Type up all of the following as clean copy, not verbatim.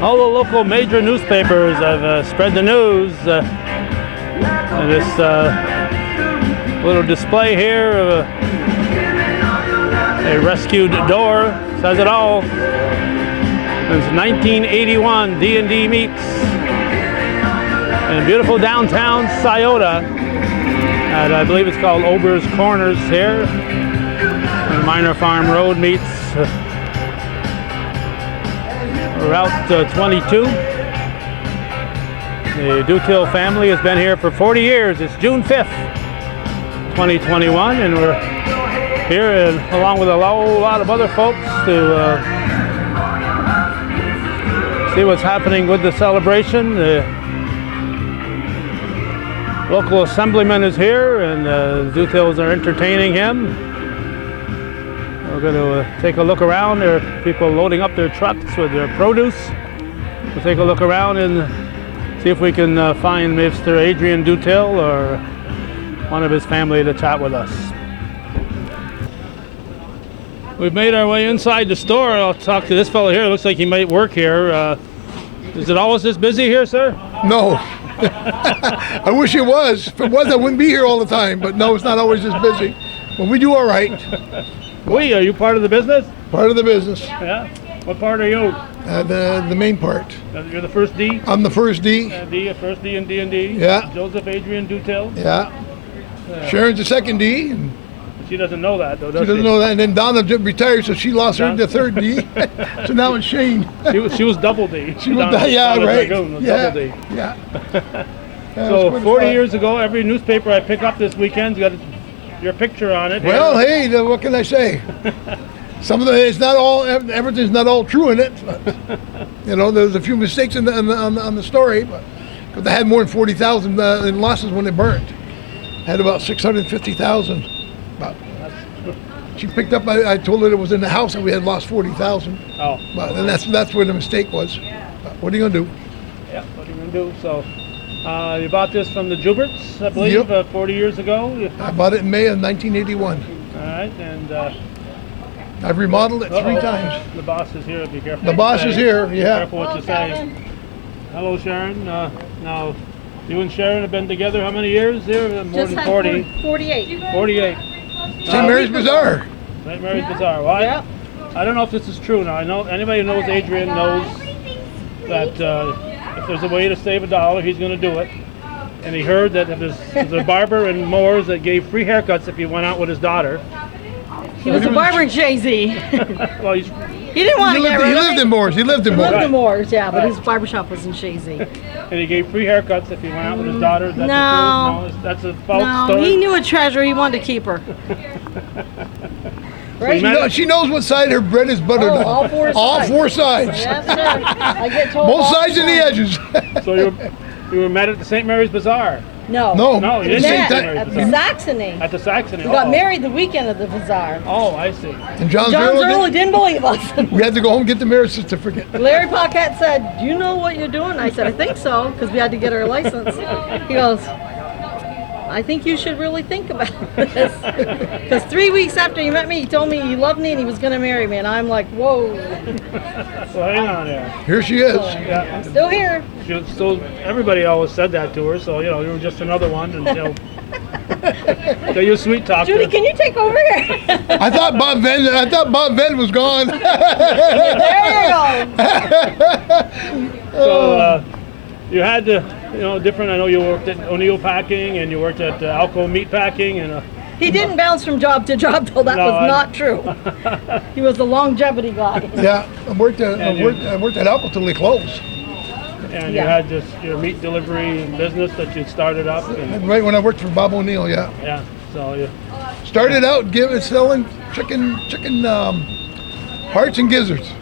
All the local major newspapers have spread the news. And this little display here of a rescued door says it all. It's 1981 D&D Meats in beautiful downtown Sciota. And I believe it's called Ober's Corners here. And Minor Farm Road meets Route 22. The Dutil family has been here for 40 years. It's June 5th, 2021, and we're here along with a whole lot of other folks to see what's happening with the celebration. The local assemblyman is here, and the Dutils are entertaining him. We're going to take a look around. There are people loading up their trucks with their produce. We'll take a look around and see if we can find Mr. Adrian Dutil or one of his family to chat with us. We've made our way inside the store. I'll talk to this fellow here. It looks like he might work here. Is it always this busy here, sir? No. I wish it was. If it was, I wouldn't be here all the time. But no, it's not always this busy. But we do all right. Are you part of the business? Part of the business. Yeah. What part are you? The main part. You're the first D? I'm the first D. First D in D&D. Yeah. Joseph Adrian Dutil. Yeah. Sharon's the second D. She doesn't know that, though, does she? She doesn't know that. And then Donna just retired, so she lost her to third D. So now it's Shane. She was double D. She was right. Dragoon was yeah. Double D. Yeah. So 40 years ago, every newspaper I pick up this weekend's got your picture on it. Well, hey, what can I say? Some of it's not all, everything's not all true in it. But, there's a few mistakes on the story, but because they had more than 40,000 in losses when they burnt. Had about 650,000. But she picked up. I told her it was in the house and we had lost 40,000. Oh. But and that's where the mistake was. But what are you gonna do? Yeah, what are you gonna do? So. You bought this from the Juberts, I believe, 40 years ago? I bought it in May of 1981. All right, and I've remodeled it 3 times. The boss is here, be careful. The boss is here, yeah. Be careful what you say. Hello, Sharon. Now, you and Sharon have been together how many years there? More than 40? 48. 48. St. Mary's Bazaar. St. Mary's Bazaar. Well, Yep. I don't know if this is true now. I know anybody who knows Adrian knows that if there's a way to save $1, he's going to do it. And he heard that there's a barber in Moores that gave free haircuts if he went out with his daughter. He was a barber in Jay-Z. Well, he didn't want to get rid of it. He lived in Moores. He lived in Moores, yeah, but his barbershop was in Jay-Z. And he gave free haircuts if he went out with his daughter. That's No. That's a false story. He knew a treasure. He wanted to keep her. Right? She knows what side her bread is buttered on. All 4 sides. All 4 sides. Yes, sir. I get told Both all sides the and the time. edges. So you were met at the St. Mary's Bazaar. No. No, you didn't Met meet at St. Mary's the Bazaar. Saxony. At the Saxony. We got married the weekend of the bazaar. Oh, I see. And John Zerlo didn't believe us. We had to go home and get the marriage certificate. Larry Paquette said, "Do you know what you're doing?" I said, "I think so," because we had to get our license. He goes, "I think you should really think about this." Because 3 weeks after he met me, he told me he loved me and he was going to marry me. And I'm like, whoa. So hang on there. Here she is. Yeah. I'm still here. Everybody always said that to her, so you were just another one until you sweet talked Judy, her. can you take over here? I thought Bob Venn was gone. There you go. So you had to, different. I know you worked at O'Neill Packing and you worked at Alco Meat Packing and. He didn't bounce from job to job, though. That was not true. He was a longevity guy. Yeah, I worked at Alco till they closed. And you had your meat delivery business that you started up. And, Right when I worked for Bob O'Neill, yeah. yeah. So you Started out selling chicken hearts and gizzards.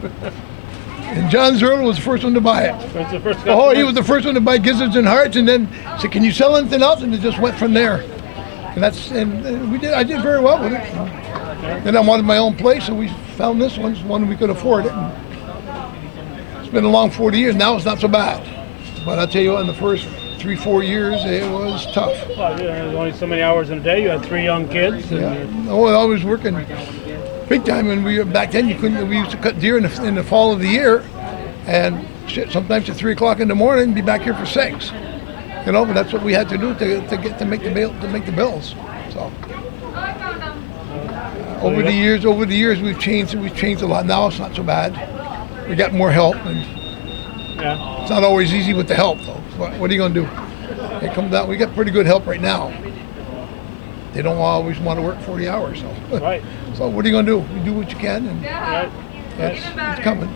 And John Zerl was the first one to buy it. was the first He was the first one to buy gizzards and hearts, and then said, "Can you sell anything else?" And it just went from there. And I did very well with it. Then I wanted my own place, so we found this one we could afford it. And it's been a long 40 years. Now it's not so bad. But I'll tell you, in the first 3-4 years, it was tough. Well, there's only so many hours in a day. You had 3 young kids. And I was working big time, and back then we used to cut deer in the fall of the year, and shit, sometimes at 3 o'clock in the morning, be back here for 6. You know, but that's what we had to do to make the bills. So over the years we've changed a lot. Now it's not so bad. We got more help, and Yeah. it's not always easy with the help though. What are you gonna do? It comes down. We got pretty good help right now. They don't always want to work 40 hours, so Right. so what are you gonna do? You do what you can, and Right. it's coming.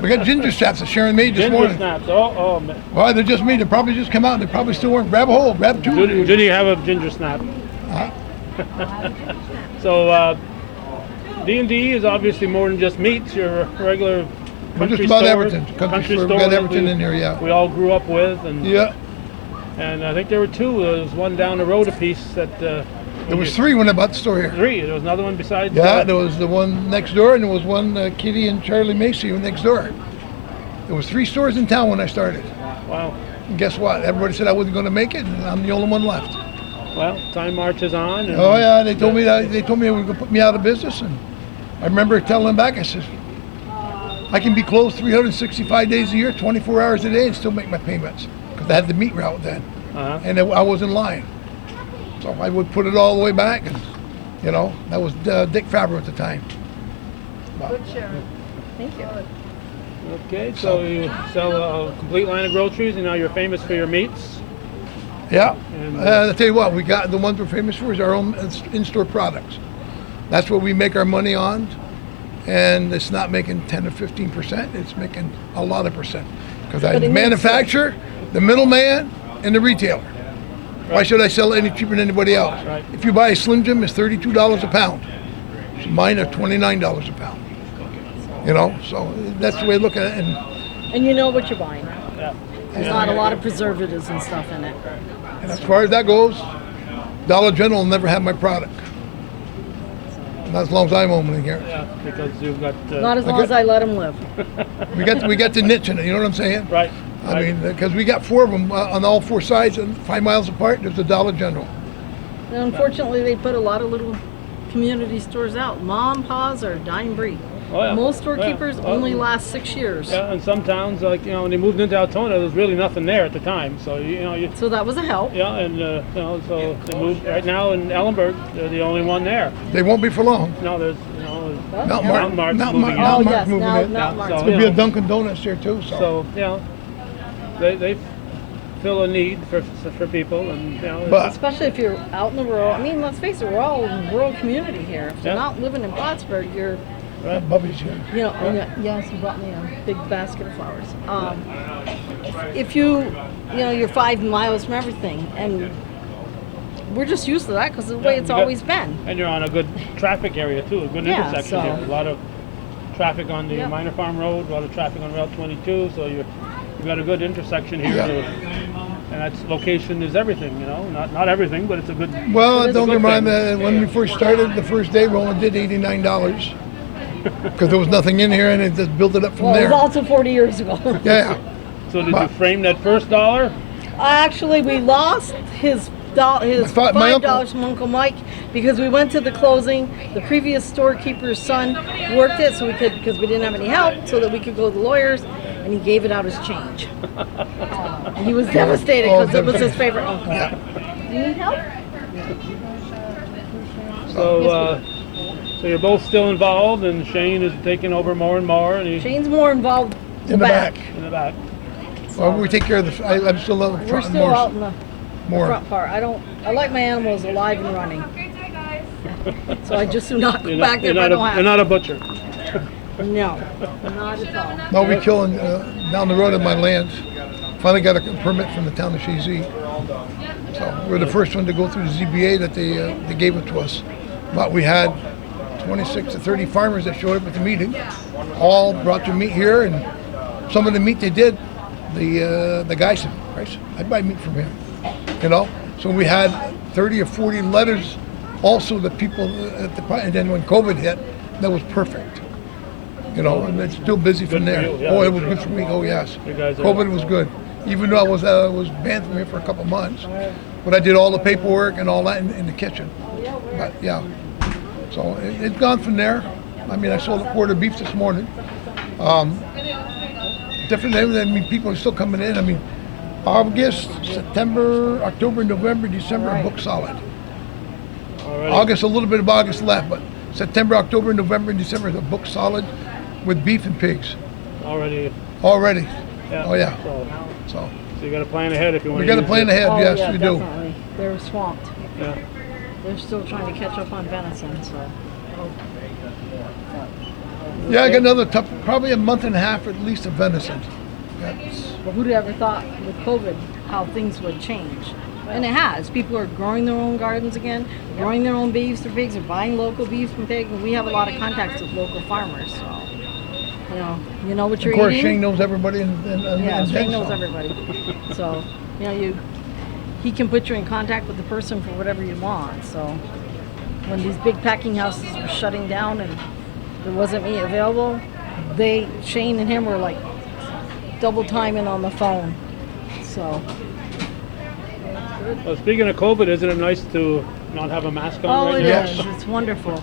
We got ginger snaps that Sharon made this Ginger morning. snaps. Oh, man. Well, they're just made. They probably just come out. They probably still weren't. Grab a hole. Grab two. Did he have a ginger snap? Uh, So D&D is obviously more than just meats. You're a regular We're country just about store. everything. Country store. We got that everything in here. Yeah. We all grew up with, and Yeah. and I think there were two. There was one down the road a piece that. There was 3 when I bought the store here. 3. There was another one besides. Yeah, there was the one next door, and there was one Kitty and Charlie Macy next door. There was 3 stores in town when I started. Wow. And guess what? Everybody said I wasn't going to make it, and I'm the only one left. Well, time marches on. And Oh yeah, they told me they were going to put me out of business, and I remember telling them back. I said, I can be closed 365 days a year, 24 hours a day, and still make my payments because I had the meat route then, Uh-huh. and I wasn't lying. So I would put it all the way back, and you know that was Dick Faber at the time. Good, Sharon. Thank you. Okay, so you sell a complete line of groceries, and now you're famous for your meats. Yeah. And, I'll tell you what, we got the ones we're famous for is our own in-store products. That's what we make our money on, and it's not making 10 or 15%. It's making a lot of percent because I But it needs manufacture, the middleman, and the retailer. Why should I sell it any cheaper than anybody else? Right. If you buy a Slim Jim, it's $32 a pound. So mine are $29 a pound. You know, so that's the way I look at it. And you know what you're buying. Yeah. There's not a lot of preservatives and stuff in it. And as far as that goes, Dollar General will never have my product. Not as long as I'm owning here. Yeah, because you've got. Not as long as I let them live. We got the niche in it. You know what I'm saying? Right. I mean, because we got 4 of them on all 4 sides, and 5 miles apart. There's a Dollar General. And unfortunately, they put a lot of little community stores out. Mom, pa's are a dying breed. Oh, yeah. Most storekeepers Yeah. only last 6 years. Yeah, and some towns, like, when they moved into Altona, there was really nothing there at the time. So, So that was a help. yeah, and, so they moved, right now in Ellenburg, they're the only one there. They won't be for long. No, there's, Mount Mountain Mark, Mark's Mount moving Mark, in. Mount Oh, Mark yes, moving now in. Mount Mark's so- There'll be moving. a Dunkin' Donuts there too. So, So, they fill a need for people, and, but Especially if you're out in the rural. I mean, let's face it, we're all in rural community here. If you're Yeah. not living in Plattsburgh, you're, Bubby's here. yes, you brought me a big basket of flowers. If you're 5 miles from everything, and we're just used to that because of the way Yeah, it's you got- always been. and you're on a good traffic area too, a good Yeah, intersection so- here. A lot of traffic on the Yep. Minor Farm Road, a lot of traffic on Route 22, so you've got a good intersection here. Yeah. And that's location is everything, not everything, but it's a good. Well, It is don't a get good me wrong. thing. When we first started, the first day we only did $89 because there was nothing in here, and it just built it up from Well, it there. was also 40 years ago. Yeah. So did you But- frame that first dollar? Actually, we lost his My uncle- $5 from Uncle Mike because we went to the closing. The previous storekeeper's son worked it so we could, because we didn't have any help, so that we could go to the lawyers, and he gave it out as change. And he was devastated because it was his favorite uncle. Do you need help? So you're both still involved, and Shane is taking over more and more, and he's Shane's more involved In the back. in the back. Well, we take care of the. I'm still out We're front still out in the more. front part. I like my animals alive and running. So I just do not go You're back there if I don't you're have not a butcher. to. No, not at all. No, we killing down the road in my land. Finally got a permit from the town of Shazy. So we're the first one to go through the ZBA that they gave it to us. But we had 26 to 30 farmers that showed up at the meeting. All brought their meat here, and some of the meat they did, the guy said, "Christ, I'd buy meat from him." So we had 30 or 40 letters. Also, the people at the and then when COVID hit, that was perfect. And it's still busy from Good for there. you, yeah, Oh, it good was for good you. for me. Oh, yes. You guys are- COVID was good. Even though I was banned from here for a couple months, but I did all the paperwork and all that in the kitchen. But yeah, so it's gone from there. I mean, I sold a quarter of beef this morning. Different. I mean, people are still coming in. I mean, August, September, October, November, December are booked solid. Alrighty. August, a little bit of August left, but September, October, November, and December are booked solid with beef and pigs Already. already. Yeah. Oh yeah. So So you got to plan ahead if you want we to. got to plan ahead. Oh, Yes, yeah, we do. definitely. They're swamped. Yeah. They're still trying to catch up on venison, so. Yeah, I got another probably a month and a half at least of venison. But who'd ever thought with COVID how things would change? And it has. People are growing their own gardens again, growing their own beefs or pigs, or buying local beef and pigs. And we have a lot of contacts with local farmers, so you know what you're Of course, eating. Shane knows everybody, and Yeah, and Shane then knows some. everybody. So he can put you in contact with the person for whatever you want. So when these big packing houses were shutting down and there wasn't meat available, Shane and him were like double timing on the phone. So. Well, speaking of COVID, isn't it nice to not have a mask on Oh, right it now? is. It's wonderful.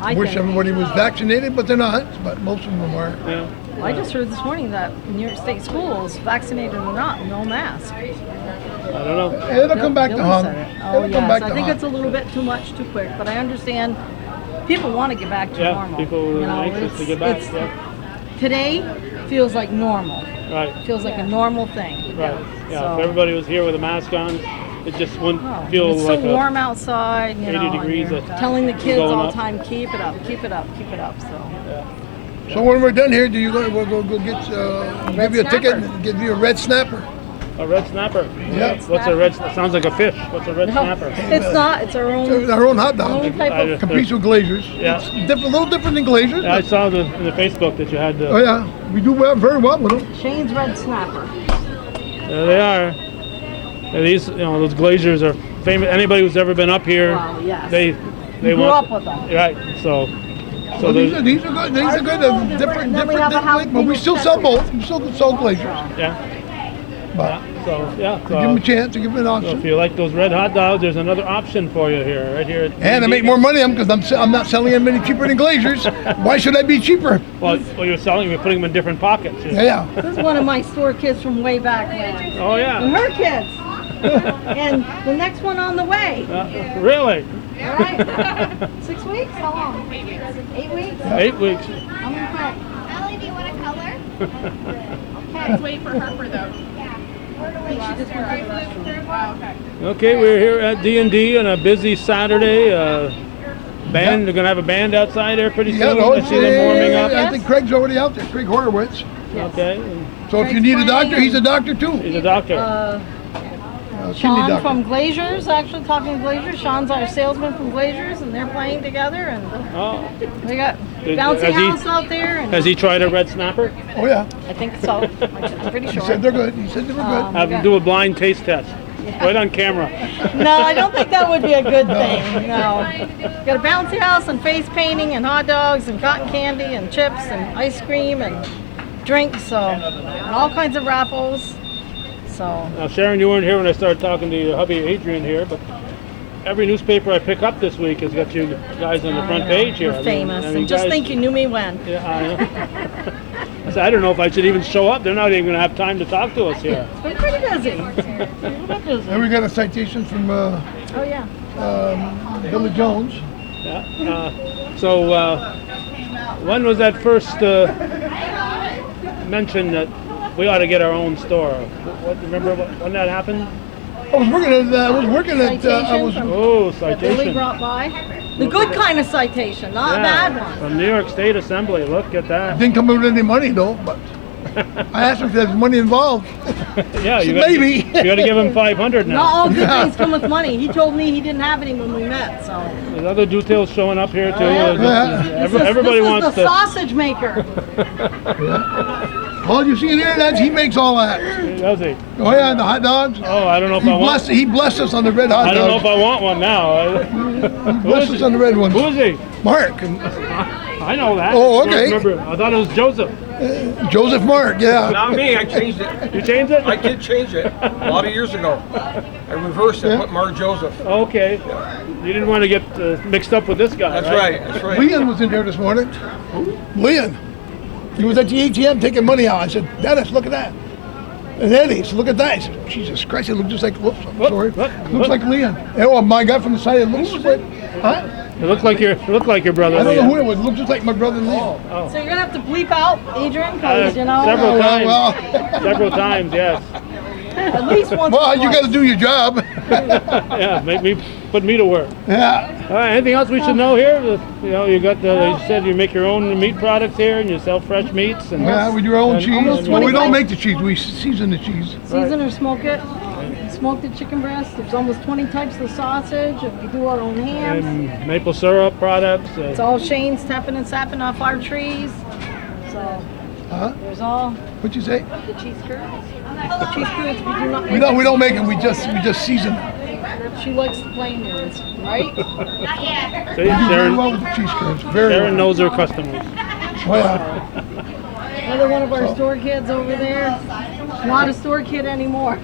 I Wish think. everybody was vaccinated, but they're not. But most of them are. Yeah. I just heard this morning that New York State schools, vaccinated or not, no mask. I don't know. It'll come back to Billy haunt. said it. Oh, It'll come yes. back I to think haunt. it's a little bit too much, too quick, but I understand people want to get back to Yeah, normal. people are anxious to get back. Yeah. Today feels like normal. Right. Feels like a normal thing. Right. Yeah. So- If everybody was here with a mask on, it just wouldn't Oh, feel it's like so warm outside, 80 and degrees you're of telling the kids going all the up. time, keep it up, keep it up, keep it up. So So when we're done here, we'll go get give you a ticket snapper. and give you a red snapper. a red snapper. Yeah. What's a red? Sounds like a fish. What's a red no, snapper? it's not. It's our own, Our own hot dog. own type I of. just- Competes with Glazers. Yeah. It's a little different than Glazers. Yeah, I but- saw in the Facebook that you had. oh yeah, we do very well with them. Shane's red snapper. There they are. And these, those glaziers are famous. Anybody who's ever been up here, Wow, yes. they Grew want. up with them. Right. So Well, these there's- are good. These are good. Ours are different. Different, Then we have a house different. But we still sell both. We still sell Glazers. yeah. But So yeah. give them a chance. Give them an So option. if you like those red hot dogs, there's another option for you here, right here. At And I make more money on them because I'm not selling them any cheaper than Glazers. Why should I be cheaper? Well, you're putting them in different pockets. Yeah. This is one of my store kids from way back when. Oh And yeah. her kids. And the next one on the way. Really? All right. 6 weeks? How long? 8 weeks? 8 weeks. I'm gonna pray. Ellie, do you want a color? Okay. Wait for her for those. She just went to the restroom. Okay, we're here at D&D on a busy Saturday. Band, they're gonna have a band outside there pretty Yeah, soon. no, I see them warming up. I think Craig's already out there. Craig Horowitz. Okay, So if you need a doctor, he's a doctor too. he's a doctor. Kidney Sean doctor. from Glazers, actually talking to Glazers. Sean's our salesman from Glazers, and they're playing together. And Oh, we got Did- bouncy has he- house out there. And has he tried a red snapper? Oh yeah. I think so. I'm pretty He sure. said they're good. He said they were good. Have him do a blind taste test, right on camera. No, I don't think that would be a good thing. No. Got a bouncy house and face painting and hot dogs and cotton candy and chips and ice cream and drinks, so and all kinds of raffles. So Now, Sharon, you weren't here when I started talking to your hubby Adrian here, but every newspaper I pick up this week has got you guys on the front page here. we're famous. I mean, And just guys- think you knew me when. Yeah, I know. I said, I don't know if I should even show up. They're not even going to have time to talk to us here. We're pretty busy. We're pretty busy. And we got a citation from Oh yeah. Billy Jones. Yeah. So when was that first mention that we ought to get our own store? Remember when that happened? I was working at. Citation from Oh, that Billy citation. brought by. The good kind of citation, not a bad one. From New York State Assembly. Look at that. Didn't come in with any money though, but I asked him if there's money involved. Yeah, you Maybe. You got to give him 500 Not now. all good things come with money. He told me he didn't have any when we met, so. There's other Dutils showing up here too. Yeah. Everybody this wants is the to. sausage maker. All you see in there, he makes all that. Does he? Oh yeah, and the hot dogs. Oh, I don't know if I want. He blessed us on the red hot I don't know if dogs. I want one now. He blessed us on the red ones. Who is he? Mark. I know that. Oh, okay. Remember, I thought it was Joseph. Joseph Mark, yeah. Not me, I changed it. You changed it? I did change it a lot of years ago. I reversed it, put Mark Joseph. Okay. You didn't want to get mixed up with this guy, That's right, that's right. Leon was in there this morning. Leon. He was at the ATM taking money out. I said, Dennis, look at that. And Eddie said, look at that. I said, Jesus Christ, it looks just like, whoops, I'm sorry. Looks like Leon. Oh, my guy from the side, it looks just like, huh? It looked like your brother. I don't know Leon. who it was. It looked just like my brother Leon. Oh. So you're gonna have to bleep out Adrian, because you know. Several times. Well, Several times, yes. At least once. well, or you got to twice. do your job. Yeah, put me to work. Yeah. All right, anything else we should know here? You know, you said you make your own meat products here and you sell fresh meats. And Yeah, we do our own and- cheese. Almost Well, we don't 25. make the cheese. We season the cheese. Season or smoke it. Smoke the chicken breast. There's almost 20 types of sausage. And we do our own hams. And maple syrup products. It's all Shane's tapping and sapping off our trees. So Huh? there's all What'd you say? the cheese curds. The cheese curds we do not make. We don't make them. We just season them. She likes the plain ones, right? See, We do very Sharon, well with the cheese curds. Very Sharon well. knows her customers. Oh, yeah. Another one of our store kids over there. Not a store kid anymore.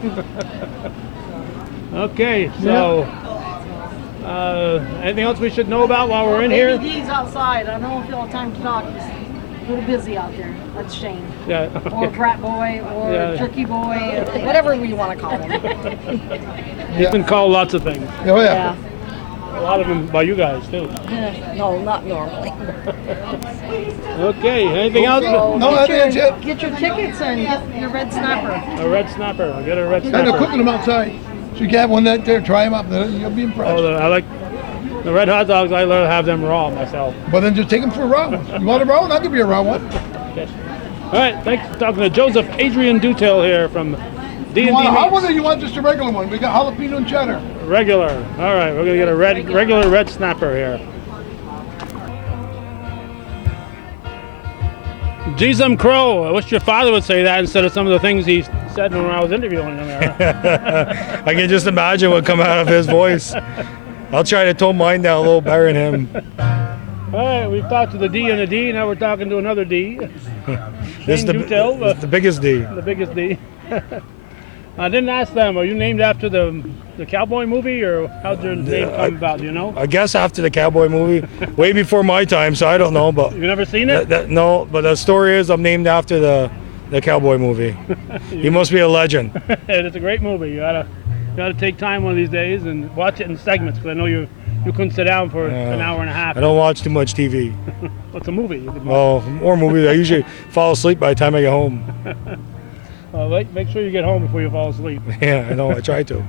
Okay, so anything else we should know about while we're in here? DVD's outside. I don't know if you'll have time to talk. He's a little busy out there. That's Shane. Yeah. Or Okay. Brat Boy, or Yeah. Jerky Boy, or whatever we want to call him. He's been called lots of things. Oh, yeah. A lot of them by you guys too. No, not normally. Okay, anything else? So No, I get, think your, that's it. get your tickets and get your red snapper. A red snapper. I'll get a red And they're snapper. cooking them outside. So you can have one that there, try them out. You'll be impressed. I like the red hot dogs. I love to have them raw myself. But then just take them for a raw one. You want a raw one? I'll give you a raw one. Okay. All right, thanks for talking to Joseph Adrian Dutil here from D&D You want a hot one or Meats. you want just a regular one? We got jalapeno and cheddar. Regular. All right, we're gonna get a regular red snapper here. Geez, I'm Crow. I wish your father would say that instead of some of the things he said when I was interviewing him there. I can just imagine what come out of his voice. I'll try to tone mine down a little better than him. All right, we've talked to the D and a D. Now we're talking to another D. This is Shane Dutil, this is the biggest D. the biggest D. I didn't ask them. Are you named after the cowboy movie, or how'd your name come about? Do you know? I guess after the cowboy movie, way before my time, so I don't know. But You've never seen it? no, but the story is I'm named after the cowboy movie. He must be a legend. It's a great movie. You gotta take time one of these days and watch it in segments, because I know you couldn't sit down for an hour and a half. I don't watch too much TV. It's a movie. You could Oh, more movies. I usually fall asleep by the time I get home. make sure you get home before you fall asleep. Yeah, I know. I try to. All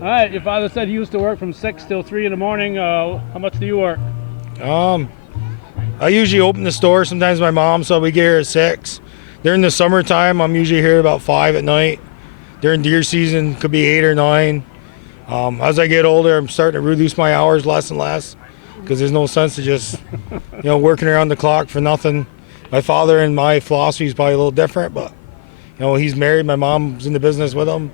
right. Your father said he used to work from 6 till 3 in the morning. How much do you work? I usually open the store. Sometimes my mom, so we get here at 6. During the summertime, I'm usually here about 5 at night. During deer season, could be 8 or 9. As I get older, I'm starting to reduce my hours less and less, because there's no sense to just, working around the clock for nothing. My father and my philosophy is probably a little different, but he's married. My mom's in the business with him.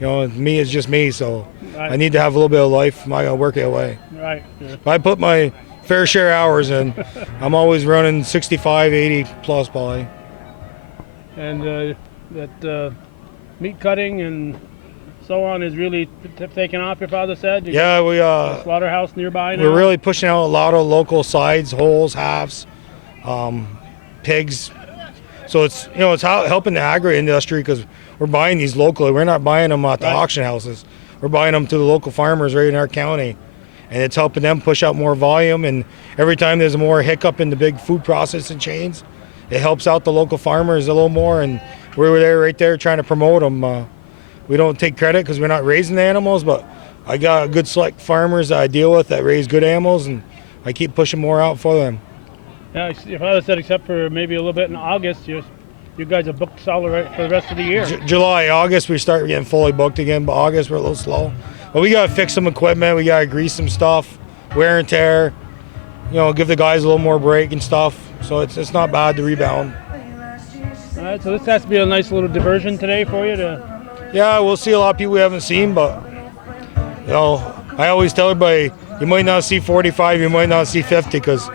Me is just me, so Right. I need to have a little bit of life. I gotta work it away. Right. Yeah. If I put my fair share of hours in, I'm always running 65, 80 plus probably. And that meat cutting and so on is really taking off. Your father said. You Yeah, we got a slaughterhouse nearby now. we're really pushing out a lot of local sides, wholes, halves, pigs. So it's helping the agri industry, because we're buying these locally. We're not buying them at the Right. auction houses. We're buying them to the local farmers right in our county, and it's helping them push out more volume. And every time there's more hiccup in the big food processing chains, it helps out the local farmers a little more. And we were there right there trying to promote them. We don't take credit because we're not raising the animals, but I got a good select farmers that I deal with that raise good animals, and I keep pushing more out for them. Yeah, your father said except for maybe a little bit in August, you guys are booked solid right for the rest of the year. July, August, we start getting fully booked again, but August we're a little slow. But we got to fix some equipment, we got to grease some stuff, wear and tear, give the guys a little more break and stuff. So it's not bad to rebound. All right, so this has to be a nice little diversion today for you to. Yeah, we'll see a lot of people we haven't seen, but I always tell everybody, you might not see 45, you might not see 50, because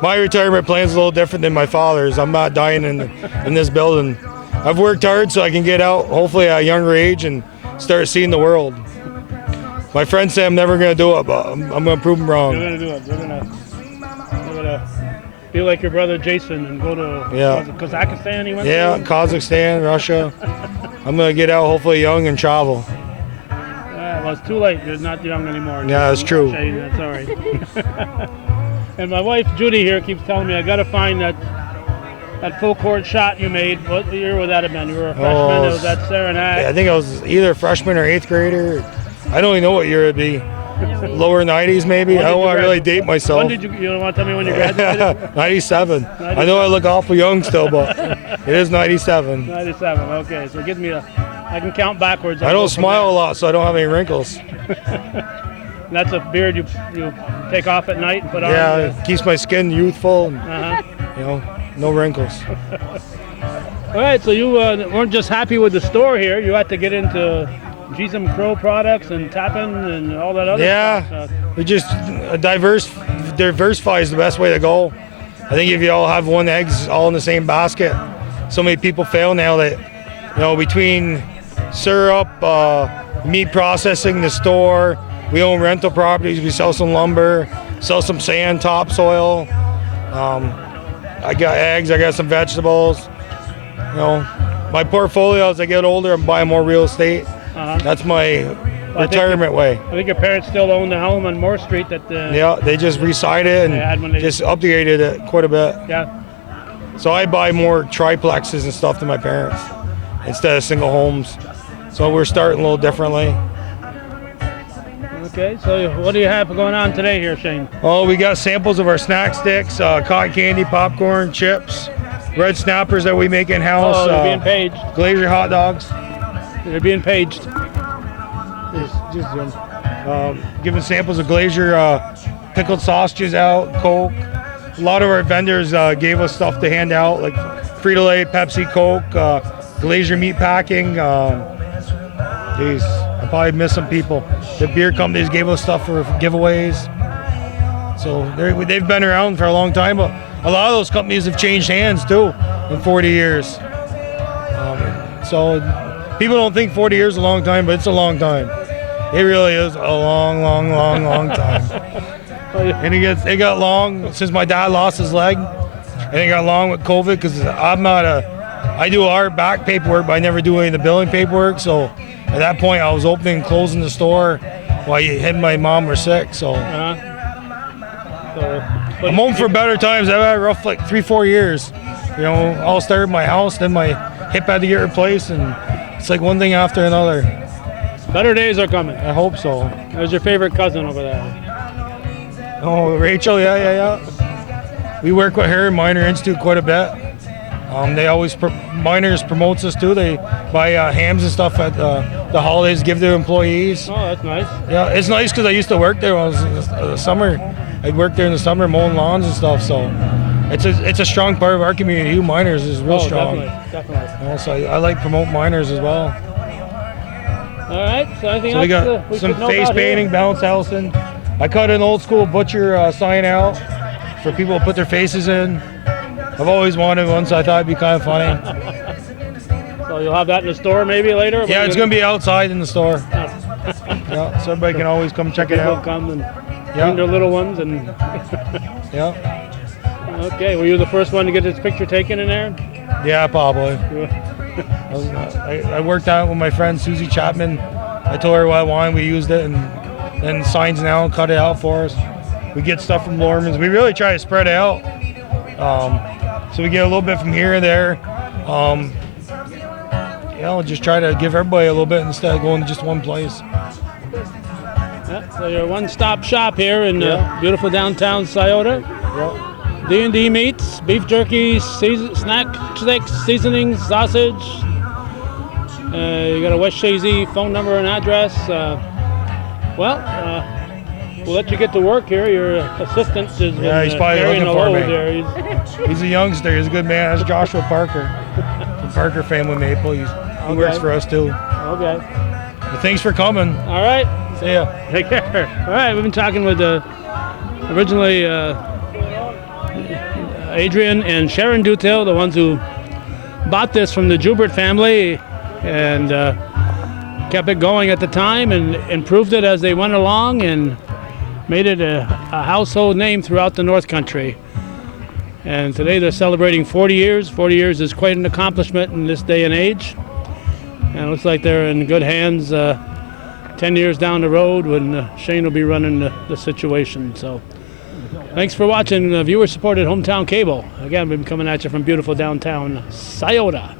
my retirement plan is a little different than my father's. I'm not dying in this building. I've worked hard so I can get out, hopefully at a younger age, and start seeing the world. My friends say I'm never going to do it, but I'm going to prove them You're wrong. gonna do it. You're gonna Be like your brother Jason and go to Yeah. was it Kazakhstan. He went Yeah, to? Kazakhstan, Russia. I'm gonna get out hopefully young and travel. Well, it's too late. You're not young anymore. Yeah, that's true. Shane, that's all right. And my wife Judy here keeps telling me I got to find that full court shot you made. What year would that have been? You were a freshman. It was that Serenade. I think I was either a freshman or 8th grader. I don't even know what year it'd be. Lower 90s maybe. When I did don't you want to really graduate? date myself. When did you don't want to tell me when you graduated? 97. I know I look awful young still, but it is 97. 97. Okay, so give me I can count backwards. I don't smile a lot, so I don't have any wrinkles. That's a beard you take off at night and put on. Yeah, it keeps my skin youthful. And, Uh-huh. no wrinkles. All right, so you weren't just happy with the store here. You had to get into GSM Crow products and tapping and all that other stuff. Yeah, we just diversify is the best way to go. I think if you all have one eggs all in the same basket, so many people fail now that, between syrup, meat processing, the store, we own rental properties, we sell some lumber, sell some sand, topsoil. I got eggs, I got some vegetables. My portfolio as I get older, I'm buying more real estate. That's my retirement way. I think your parents still own the home on Moore Street. Yeah, they just re-sided it and just updated it quite a bit. Yeah. So I buy more triplexes and stuff than my parents instead of single homes. So we're starting a little differently. Okay, so what do you have going on today here, Shane? Oh, we got samples of our snack sticks, cotton candy, popcorn, chips, red snappers that we make in-house. Oh, they're being paged. Glacier hot dogs. They're being paged. Giving samples of Glacier pickled sausages out, Coke. A lot of our vendors gave us stuff to hand out, like Frito-Lay, Pepsi, Coke, Glacier meat packing. Geez, I probably missed some people. The beer companies gave us stuff for giveaways. So they've been around for a long time, but a lot of those companies have changed hands too in 40 years. So people don't think 40 years is a long time, but it's a long time. It really is a long, long, long, long time. And it got long since my dad lost his leg, and it got long with COVID because I do our back paperwork, but I never do any of the billing paperwork. So at that point, I was opening and closing the store while him and my mom were sick. So I'm home for better times. I've had a rough 3-4 years. All started in my house, then my hip had to get replaced, and it's like one thing after another. Better days are coming. I hope so. There's your favorite cousin over there. Oh, Rachel, yeah. We work with her, Miner Institute, quite a bit. They always, Miners promotes us too. They buy hams and stuff at the holidays, give their employees. Oh, that's nice. Yeah, it's nice because I used to work there when I was in the summer. I'd work there in the summer mowing lawns and stuff, so it's a strong part of our community. You Miners is real strong. Definitely. So I like promote Miners as well. All right, so anything So else we got some should know face about here? painting, bounce housing. I cut an old school butcher sign out for people to put their faces in. I've always wanted one, so I thought it'd be kind of funny. So you'll have that in the store maybe later? Yeah, it's going to be outside in the store. Yeah, so everybody can always come check it People out. come and bring their little ones and. Yeah. Okay, were you the first one to get this picture taken in there? Yeah, probably. I worked out with my friend Susie Chapman. I told her what I wanted. We used it, and then Signs Now cut it out for us. We get stuff from Lorman's. We really try to spread it out. So we get a little bit from here and there. Just try to give everybody a little bit instead of going to just one place. Yeah, so you're a one-stop shop here in beautiful downtown Sciota. D&D Meats, beef jerky, snack sticks, seasonings, sausage. You got a West Shazy phone number and address. We'll let you get to work here. Your assistant is he's probably carrying looking the for load me. there. He's a youngster. He's a good man. That's Joshua Parker from Parker Family Maple. He works for us too. Okay. But thanks for coming. All right. See ya. Take care. All right, we've been talking with originally Adrian and Sharon Dutil, the ones who bought this from the Joubert family and kept it going at the time and improved it as they went along and made it a household name throughout the North Country. And today they're celebrating 40 years. 40 years is quite an accomplishment in this day and age. And it looks like they're in good hands 10 years down the road when Shane will be running the situation. So thanks for watching viewer-supported Hometown Cable. Again, we've been coming at you from beautiful downtown Sciota.